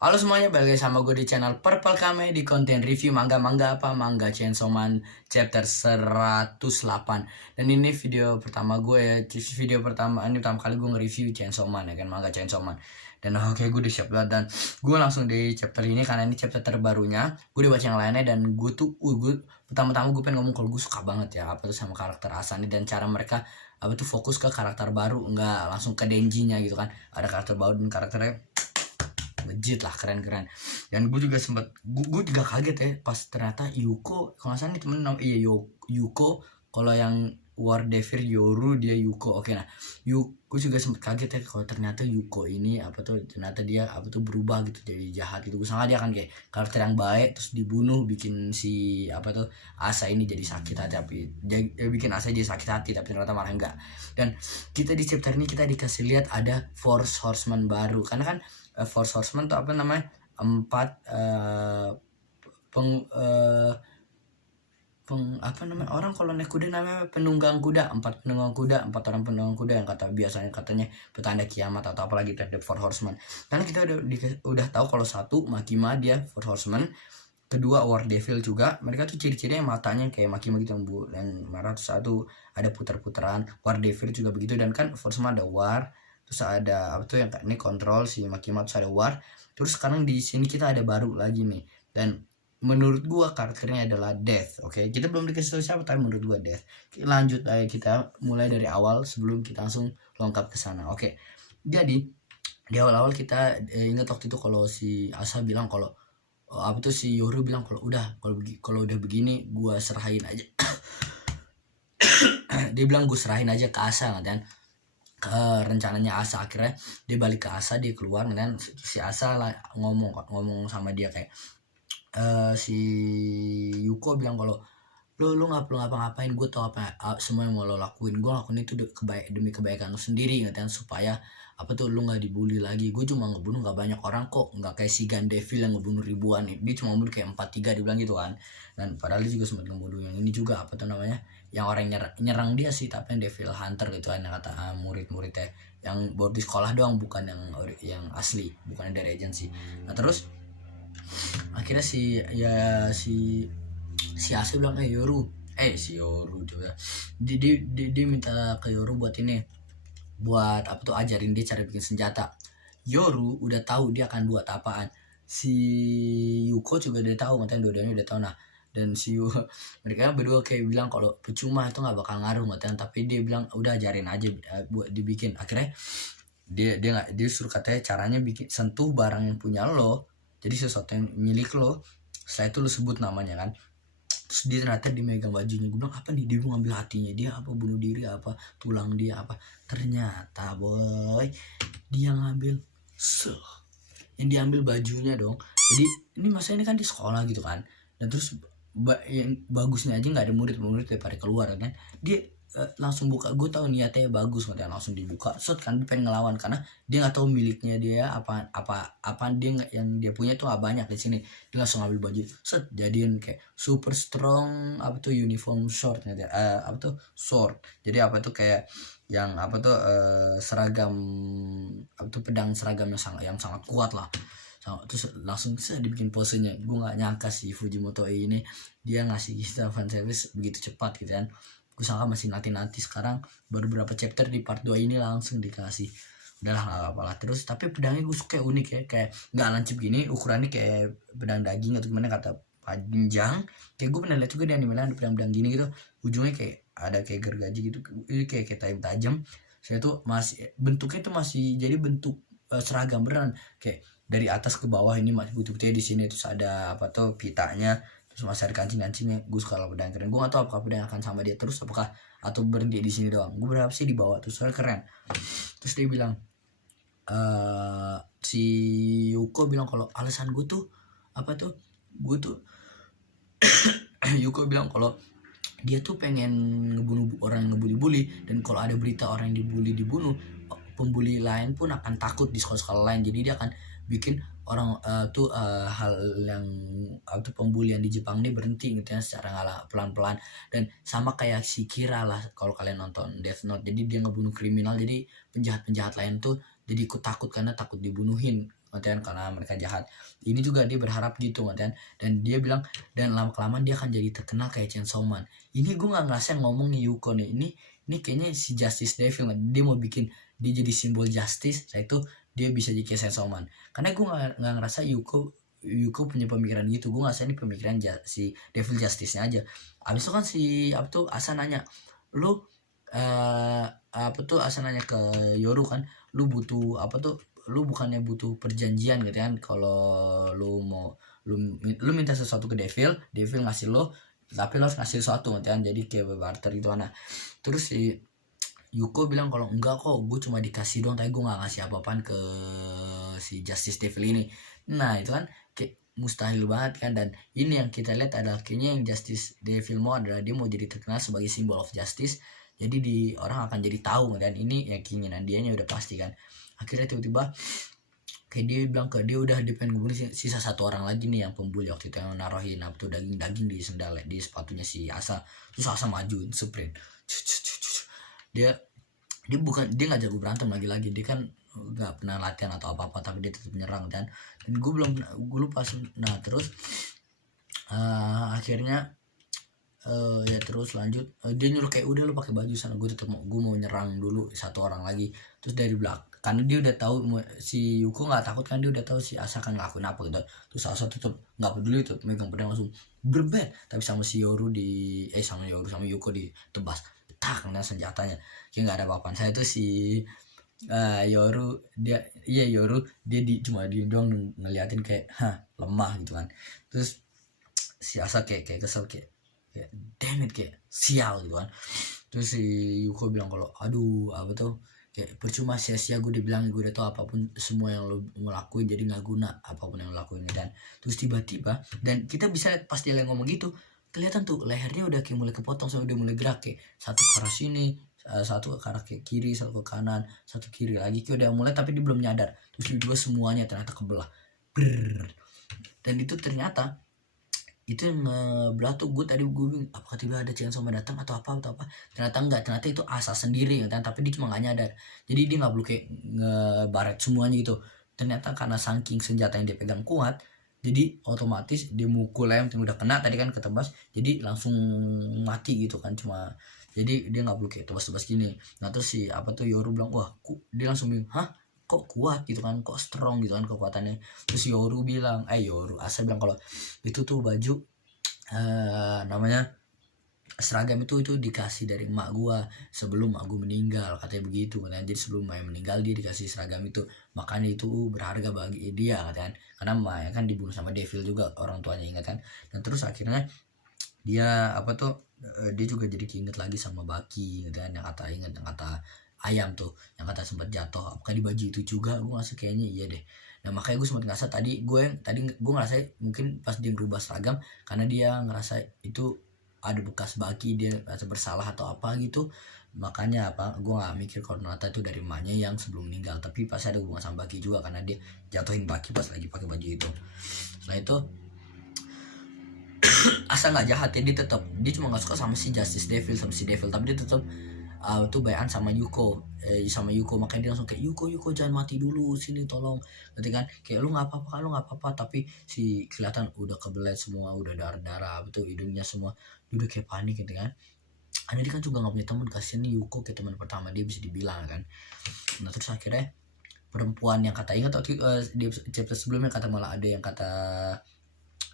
Halo semuanya, balik lagi sama gue di channel Purple Kame di konten review manga Manga Chainsaw Man chapter 108. Dan ini video pertama gue ya, ini pertama kali gue nge-review Chainsaw Man ya kan, manga Chainsaw Man. Dan oke, gue udah siap banget dan gue langsung di chapter ini karena ini chapter terbarunya. Gue udah baca yang lainnya dan gue pertama-tama gue pengen ngomong kalau gue suka banget ya apa tuh sama karakter Asani dan cara mereka apa tuh fokus ke karakter baru, nggak langsung ke Denji-nya gitu kan. Ada karakter baru dan karakternya legit lah, keren dan gue juga juga kaget ya pas ternyata Yuko, kalau nggak salah nih temen iya Yuko, kalau yang War Devil Yoru dia Yuko. Oke, nah gue juga sempet kaget ya kalau ternyata Yuko ini ternyata dia berubah gitu jadi jahat gitu. Gue sangka dia kan kayak karakter yang baik terus dibunuh bikin si Asa ini jadi sakit hati, tapi bikin Asa jadi sakit hati, tapi ternyata malah enggak. Dan kita di chapter ini kita dikasih lihat ada Force Horseman baru, karena kan Force Horseman tuh empat orang kalau naik kuda namanya penunggang kuda, empat orang penunggang kuda yang katanya petanda kiamat atau apalagi the Four Horseman. Karena kita udah tahu kalau satu Makima dia Four Horseman, kedua War Devil juga, mereka tuh ciri-cirinya matanya kayak Makima gitu dan marah. Terus satu ada putar-putaran, War Devil juga begitu, dan kan Four Horseman ada War, terus ada yang ini kontrol si Makima, terus ada War, terus sekarang di sini kita ada baru lagi nih, dan menurut gua karakternya adalah Death. Oke, kita belum dikasih tahu siapa, tapi menurut gua Death. Lanjut aja, kita mulai dari awal sebelum kita langsung lengkap ke sana. Oke, jadi di awal-awal kita ingat waktu itu kalau si Asa bilang kalau si Yoru bilang kalau udah begini gua serahin aja. Dia bilang gue serahin aja ke Asa kan, ke rencananya Asa. Akhirnya dia balik ke Asa, dia keluar dan si Asa lah ngomong sama dia kayak si Yuko bilang kalau lu nggak perlu ngapa-ngapain, gue tau semua yang mau lo lakuin, gue lakuin itu demi kebaikan lo sendiri kan, supaya lu nggak dibully lagi. Gue cuma ngebunuh nggak banyak orang kok, nggak kayak si Gandevil yang ngebunuh ribuan. Dia cuma ngebunuh kayak 4-3, dia bilang gitu kan. Dan padahal dia juga sempat ngebunuh yang ini juga yang orang nyerang dia sih, tapi yang Devil Hunter gitu kan, yang kata murid-muridnya yang baru di sekolah doang, bukan yang asli, bukan yang dari agensi. Nah terus akhirnya si Ase bilang si Yoru juga dia minta ke Yoru buat ajarin dia cara bikin senjata. Yoru udah tahu dia akan buat apaan, si Yuko juga udah tahu, makanya dua-duanya udah tahu. Nah dan mereka berdua kayak bilang kalau percuma, itu nggak bakal ngaruh makanya, tapi dia bilang udah ajarin aja buat dibikin. Akhirnya dia suruh katanya caranya bikin sentuh barang yang punya lo, jadi sesuatu yang milik lo, setelah itu lo sebut namanya kan. Terus dia ternyata megang bajunya. Gue bilang apa nih, dia mau ngambil hatinya dia, bunuh diri, tulang dia, ternyata boy dia ngambil yang diambil bajunya dong. Jadi ini masa ini kan di sekolah gitu kan, dan terus yang bagusnya aja nggak ada murid daripada keluar kan. Dia langsung buka, gue tahu niatnya bagus, makanya langsung dibuka kan, dia pengen ngelawan karena dia nggak tahu miliknya dia apa dia yang dia punya tuh nggak banyak di sini. Dia langsung ambil baju jadiin kayak super strong uniform short sword. Jadi kayak yang seragam pedang seragam yang sangat kuat lah. Terus langsung dibikin posenya. Gue nggak nyangka sih Fujimoto ini dia ngasih kita fan service begitu cepat gitu kan. Gue sangka masih nanti sekarang baru beberapa chapter di part 2 ini langsung dikasih. Udahlah nggak apa-apa lah. Terus tapi pedangnya gue suka, unik ya, kayak nggak lancip gini, ukurannya kayak pedang daging atau gimana kata panjang. Kayak gue pernah lihat juga di anime lain ada pedang gini gitu, ujungnya kayak ada kayak gergaji gitu, ini kayak tajam. Saya tuh masih bentuknya tuh masih jadi bentuk seragam beneran, kayak dari atas ke bawah ini masih putih-putih di sini, terus ada pitanya, terus masih ada kancing-kancingnya. Gue suka kalau pedang keren. Gue gak tahu apakah pedang akan sama dia terus atau berhenti di sini doang. Gue berharap sih di bawah, terus soalnya keren. Terus dia bilang si Yuko bilang kalau alasan gue tuh Yuko bilang kalau dia tuh pengen ngebunuh orang yang ngebully, dan kalau ada berita orang yang dibunuh, pembuli lain pun akan takut di sekolah-sekolah lain. Jadi dia akan bikin orang hal yang pembulian di Jepang ini berhenti gitu ya, secara pelan-pelan. Dan sama kayak si Kira lah kalau kalian nonton Death Note. Jadi dia ngebunuh kriminal, jadi penjahat-penjahat lain tuh jadi ikut takut karena takut dibunuhin kan, karena mereka jahat. Ini juga dia berharap gitu kan, dan dia bilang dan lama kelamaan dia akan jadi terkenal kayak Chainsaw Man. Ini gue nggak ngerasa ngomong nih Yuko nih, ini kayaknya si Justice Devil, dia mau bikin dia jadi simbol justice, saya itu dia bisa jadi kayak Chainsaw Man. Karena gue nggak ngerasa Yuko punya pemikiran gitu. Gue ngerasa ini pemikiran si Devil Justice-nya aja. Abis itu kan si apa tuh Asa nanya, lu apa tuh Asa nanya ke Yoru kan, lu butuh apa tuh, lu bukannya butuh perjanjian gitu kan, kalau lu mau lu minta sesuatu ke Devil ngasih lo, tapi lo harus ngasih sesuatu gitu kan, jadi kayak barter gitu. Nah terus si Yuko bilang kalau enggak kok, gue cuma dikasih doang, tapi gue nggak ngasih apa-apaan ke si Justice Devil ini. Nah itu kan kayak mustahil banget kan, dan ini yang kita lihat adalah kayaknya yang Justice Devil mau adalah dia mau jadi terkenal sebagai symbol of justice, jadi orang akan jadi tahu, dan ini ya keinginan dianya udah pasti kan. Akhirnya tiba-tiba kayak dia bilang ke dia udah dia pengen ngebunuh sisa satu orang lagi nih yang pembuli waktu itu, yang naruhin apa tuh daging di sendal di sepatunya si Asa. Terus Asa maju sprint, dia dia nggak jago berantem lagi dia kan nggak pernah latihan atau apa tapi dia tetap menyerang dan gue lupa. Nah terus akhirnya ya terus lanjut, dia nyuruh kayak udah lu pakai baju sana, gue mau nyerang dulu satu orang lagi. Terus dari belakang, karena dia udah tahu si Yuko nggak takut kan, dia udah tahu si Asa kan ngelakuin apa gitu. Terus Asa tetap nggak peduli tuh, megang pedang langsung berbet, tapi sama si Yoru sama Yuko ditebas tak kena senjatanya, kayak nggak ada apa-apa. Saya tuh si Yoru dia cuma diem doang ngeliatin kayak lemah gitu kan. Terus si Asa kayak kesel kayak damn it, kayak sial gitu kan. Terus si Yuko bilang kalau aduh apa tuh, kayak percuma sia-sia gue dibilang, gue udah tau apapun semua yang lo ngelakuin jadi nggak guna apapun yang lo lakuin. Dan terus tiba-tiba, dan kita bisa pas dia ngomong gitu kelihatan tuh lehernya udah kayak mulai kepotong, sama udah mulai gerak kayak satu ke arah sini, satu ke arah kayak kiri, satu ke kanan, satu kiri lagi, kayak udah mulai tapi dia belum nyadar. Terus tiba-tiba semuanya ternyata kebelah. Dan itu ternyata itu yang ngebelah tuh, gue bingung apakah tiba ada Chainsaw Man datang atau apa, ternyata enggak, ternyata itu Asa sendiri kan, tapi dia cuma nggak nyadar. Jadi dia nggak perlu kayak ngebaret semuanya gitu. Ternyata karena saking senjata yang dia pegang kuat, jadi otomatis dia mukul yang udah kena tadi kan ketebas, jadi langsung mati gitu kan. Cuma jadi dia nggak perlu kayak tebas-tebas gini. Nah terus si apa tuh Yoru bilang wah dia langsung bilang kok kuat gitu kan, kok strong gitu kan kekuatannya. Terus Yoru Asa bilang kalau itu tuh baju namanya seragam itu dikasih dari emak gua sebelum emak gua meninggal, katanya begitu kan. Jadi sebelum emak meninggal dia dikasih seragam itu, makanya itu berharga bagi dia katanya, karena emak kan dibunuh sama Devil juga orang tuanya, ingat kan. Dan terus akhirnya dia apa tuh dia juga jadi keinget lagi sama Baki gitu kan, yang kata ayam tuh, yang kata sempat jatuh apakah di baju itu juga. Gue ngerasa kayaknya iya deh. Nah makanya gue sempat ngerasa tadi gue ngerasa mungkin pas dia berubah seragam karena dia ngerasa itu ada bekas Baki, dia merasa bersalah atau apa gitu. Makanya gue nggak mikir kalau ternyata itu dari emaknya yang sebelum meninggal, tapi pasti ada hubungan sama Baki juga karena dia jatuhin Baki pas lagi pakai baju itu. Setelah itu Asa nggak jahat ya, dia cuma nggak suka sama si Justice Devil, tapi dia tetap tuh bayan sama Yuko, makanya dia langsung kayak Yuko jangan mati dulu, sini tolong nanti kan, kayak lu nggak apa-apa, tapi si kelihatan udah kebelet semua, udah darah betul hidungnya semua, dia udah kayak panik gitu kan. Karena dia kan juga nggak punya teman, kasihan nih Yuko kayak teman pertama dia bisa dibilang kan. Nah terus akhirnya perempuan yang kata ingat di chapter sebelumnya kata malah ada yang kata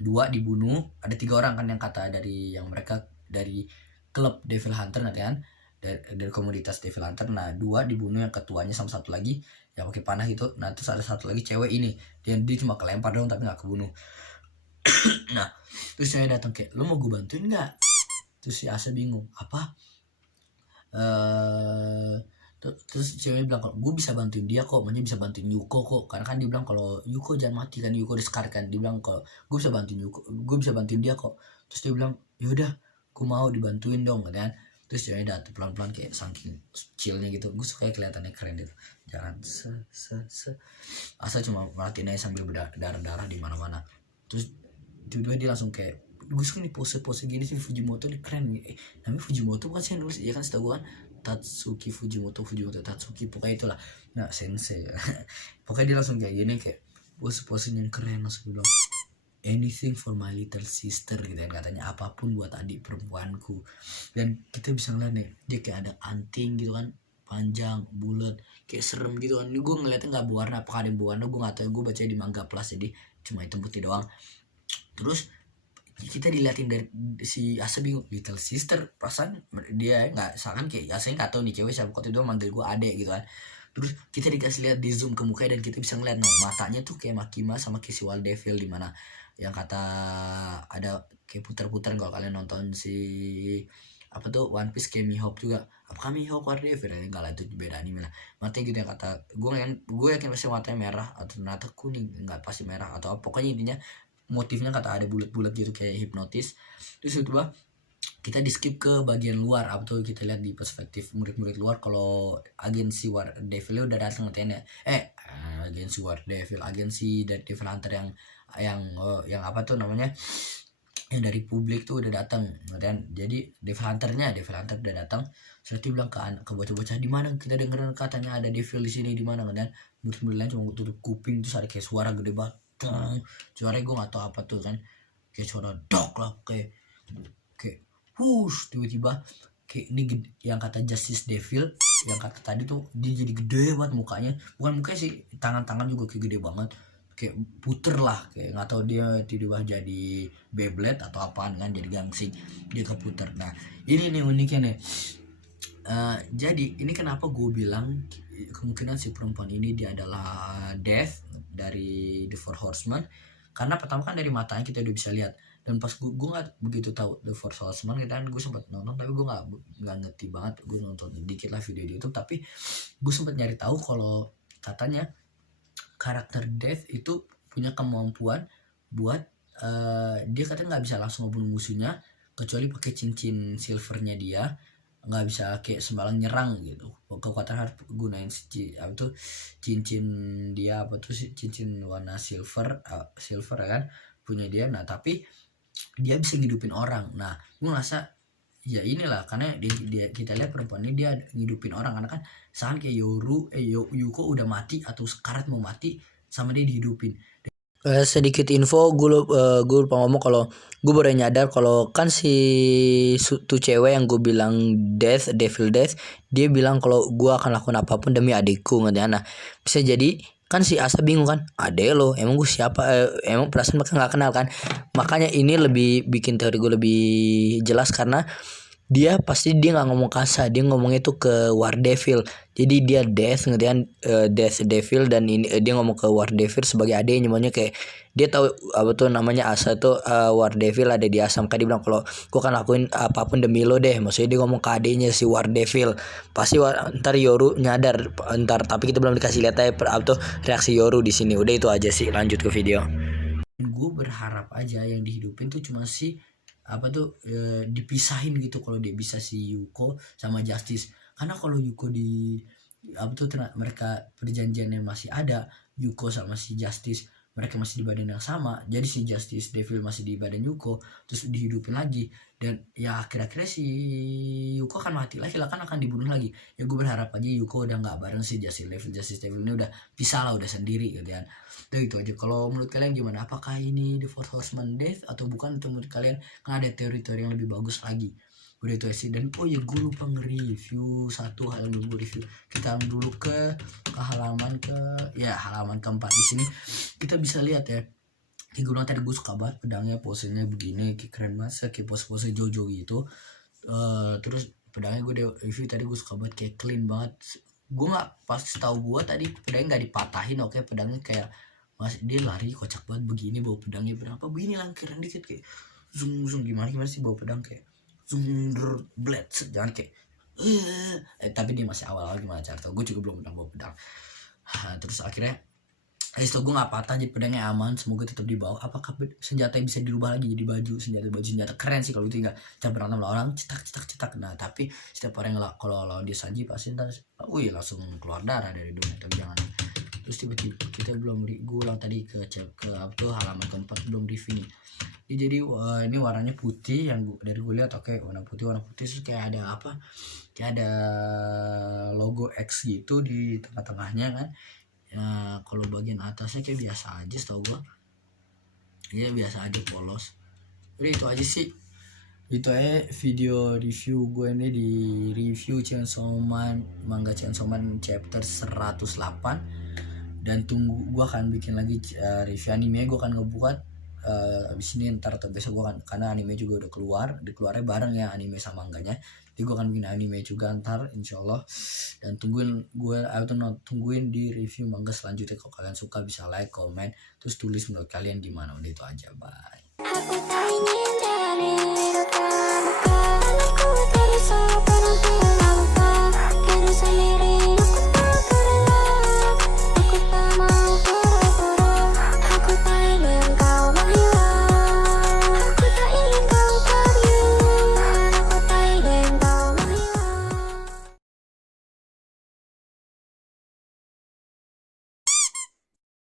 2 dibunuh, ada 3 orang kan yang kata dari yang mereka dari klub Devil Hunter nanti kan, dari komunitas Devil Hunter. Nah 2 dibunuh, yang ketuanya sama satu lagi yang pakai panah gitu. Nah terus ada satu lagi cewek ini, dia cuma kelempar dong tapi nggak kebunuh. Nah terus saya datang kayak lu mau gue bantuin nggak? Terus si Asa bingung apa, terus ceweknya bilang kalau gue bisa bantuin dia kok, makanya bisa bantuin Yuko kok, karena kan dia bilang kalau Yuko jangan mati kan, Yuko disekar kan, dia bilang kalau gue bisa bantuin dia kok. Terus dia bilang yaudah gue mau dibantuin dong kan. Terus ceweknya datang pelan-pelan kayak saking chillnya gitu, gue suka kelihatannya keren gitu, jangan Asa cuma merhatiin aja sambil berdarah di mana-mana. Terus tiba-tiba dia langsung kayak, gue suka nih pose gini sih, Fujimoto nih keren. Namanya Fujimoto bukan sih yang nulis, ya kan setahu gue kan Tatsuki Fujimoto Tatsuki pokoknya itulah. Nah sensei pokoknya dia langsung kayak gini kayak pose-pose yang keren, langsung bilang anything for my little sister gitu kan, katanya apapun buat adik perempuanku. Dan kita bisa ngeliat nih dia kayak ada anting gitu kan, panjang bulat kayak serem gitu kan. Ini gue ngeliatnya nggak berwarna, apakah ada yang berwarna gue nggak tahu, gue baca di manga plus jadi cuma hitam putih doang. Terus kita diliatin dari si Asa bingung, little sister, perasaan dia nggak sakan kayak Asa nggak tahu nih cewek siapa, kok itu manggil gue adek gitu kan. Terus kita dikasih lihat di zoom ke mukanya dan kita bisa ngeliat no matanya tuh kayak Makima sama kayak si Wild Devil, di mana yang kata ada kayak putar-putar kalau kalian nonton si apa tuh One Piece kayak Mihawk juga. Apakah Mihawk Wild Devil? Enggak lah, itu beda anime lah. Matanya gitu yang kata gue yakin pasti matanya merah atau ternyata kuning, nggak pasti merah atau apa. Pokoknya intinya motifnya kata ada bulat-bulat gitu kayak hipnotis. Terus itu kita di skip ke bagian luar, apa tuh kita lihat di perspektif murid-murid luar kalau agensi War Devil udah datang katanya. Agensi War Devil, agensi dari Devil Hunter yang apa tuh namanya, yang dari publik tuh udah datang. Dan jadi Devil Hunter udah datang. Terus dia bilang ke bocah-bocah, di mana kita dengar katanya ada devil di sini, di mana. Dan murid-murid lain cuma tutup kuping, terus ada kayak suara gede banget. Suaranya gue nggak tahu apa tuh kan, kayak suara dok lah, kayak tiba-tiba kayak ini yang kata Justice Devil, yang kata tadi tuh dia jadi gede banget mukanya, bukan mukanya sih, tangan-tangan juga kayak gede banget, kayak puter lah, kayak nggak tahu dia tiba-tiba jadi Beyblade atau apaan kan, jadi gangsing dia keputer. Nah ini nih uniknya nih. Jadi ini kenapa gue bilang kemungkinan si perempuan ini dia adalah Death dari The Four Horsemen, karena pertama kan dari matanya kita udah bisa lihat. Dan pas gue nggak begitu tahu The Four Horsemen, kita kan gue sempat nonton tapi gue nggak ngerti banget, gue nonton dikit lah video di YouTube, tapi gue sempat nyari tahu kalau katanya karakter Death itu punya kemampuan buat dia katanya nggak bisa langsung ngebunuh musuhnya kecuali pakai cincin silvernya dia, nggak bisa kayak sembarang nyerang gitu. Kekuatan harus gunain apa tuh cincin dia, apa tuh cincin warna silver ya kan, punya dia. Nah tapi dia bisa ngidupin orang. Nah gue ngerasa ya inilah karena dia kita lihat perempuan ini dia ngidupin orang, karena kan saat kayak Yuko udah mati atau sekarat mau mati sama dia dihidupin. Sedikit info, gue lupa ngomong kalau gue baru nyadar kalau kan si tuh cewek yang gue bilang Devil Death, dia bilang kalau gue akan lakukan apapun demi adikku, ngerti. Nah bisa jadi kan si Asa bingung kan, adek lo emang gue siapa, emang perasaan mereka nggak kenal kan. Makanya ini lebih bikin teori gue lebih jelas, karena dia pasti dia nggak ngomong kasar, dia ngomongnya tuh ke War Devil. Jadi dia Death, ngertian Death Devil, dan ini dia ngomong ke War Devil sebagai adiknya, nyamanya kayak dia tahu apa tuh namanya Asa tuh War Devil ada di Asam. Kayak dia bilang kalau gue kan lakuin apapun demi lo deh, maksudnya dia ngomong ke adiknya si War Devil. Pasti ntar Yoru nyadar ntar, tapi kita belum dikasih lihat apa tuh reaksi Yoru di sini. Udah itu aja sih, lanjut ke video. Gue berharap aja yang dihidupin tuh cuma si apa tuh dipisahin gitu kalau dia bisa, si Yuko sama Justice. Karena kalau Yuko di apa tuh mereka perjanjiannya masih ada, Yuko sama si Justice mereka masih di badan yang sama, jadi si Justice Devil masih di badan Yuko terus dihidupin lagi, dan ya akhir-akhirnya si Yuko akan mati lagi lah, kan akan dibunuh lagi. Ya gue berharap aja Yuko udah nggak bareng si Justice Devil ini, udah pisah lah, udah sendiri gitu kan. Itu aja. Kalau menurut kalian gimana? Apakah ini The Four Horsemen Death atau bukan? Itu menurut kalian kan ada teori-teori yang lebih bagus lagi. Udah itu sih. Dan oh ya gue lupa nge-review satu hal yang belum gue review. Kita dulu ke halaman keempat. Di sini kita bisa lihat ya, kayak gue tadi gue suka banget pedangnya, posenya begini kayak keren banget, kayak pose Jojo gitu. Terus pedangnya gue review tadi, gue suka banget, kayak clean banget. Gue nggak pas tahu gue tadi pedangnya nggak dipatahin. Oke, pedangnya kayak dia lari kocak banget begini, bawa pedangnya berapa begini lah, keren dikit kayak zoom gimana sih bawa pedang kayak zoom blade, jangan kayak tapi dia masih awal gimana cara tau, gue juga belum pernah bawa pedang. Terus akhirnya gue nggak patah, jadi pedangnya aman, semoga tetap dibawa. Apakah senjata bisa dirubah lagi jadi senjata keren sih kalau itu, nggak cara berantem lawan orang cetak. Nah tapi setiap orang kalau lawan dia saji pasti ntar langsung keluar darah dari hidungnya, tapi jangan. Terus tiba-tiba kita belum gue ulang tadi ke apa tuh halaman keempat, belum review nih. Jadi ini warnanya putih, yang dari gue lihat oke, warna putih terus kayak ada kayak ada logo X gitu di tengah-tengahnya kan. Nah kalau bagian atasnya kayak biasa aja tau gue, ya biasa aja polos. Jadi itu aja sih, itu aja video review gue ini di review Chainsaw Man, manga Chainsaw Man chapter 108. Dan tunggu gue akan bikin lagi review anime, gue akan ngebuat abis ini ntar atau besok gue kan, karena anime juga udah keluarnya bareng ya anime sama mangganya. Jadi gue akan bikin anime juga ntar insyaallah. Dan tungguin di review manga selanjutnya. Kalau kalian suka bisa like, comment, terus tulis menurut kalian gimana. Udah itu aja, bye. Aku tak ingin jadi luka-luka, anakku terus pernah lupa, kira sendiri.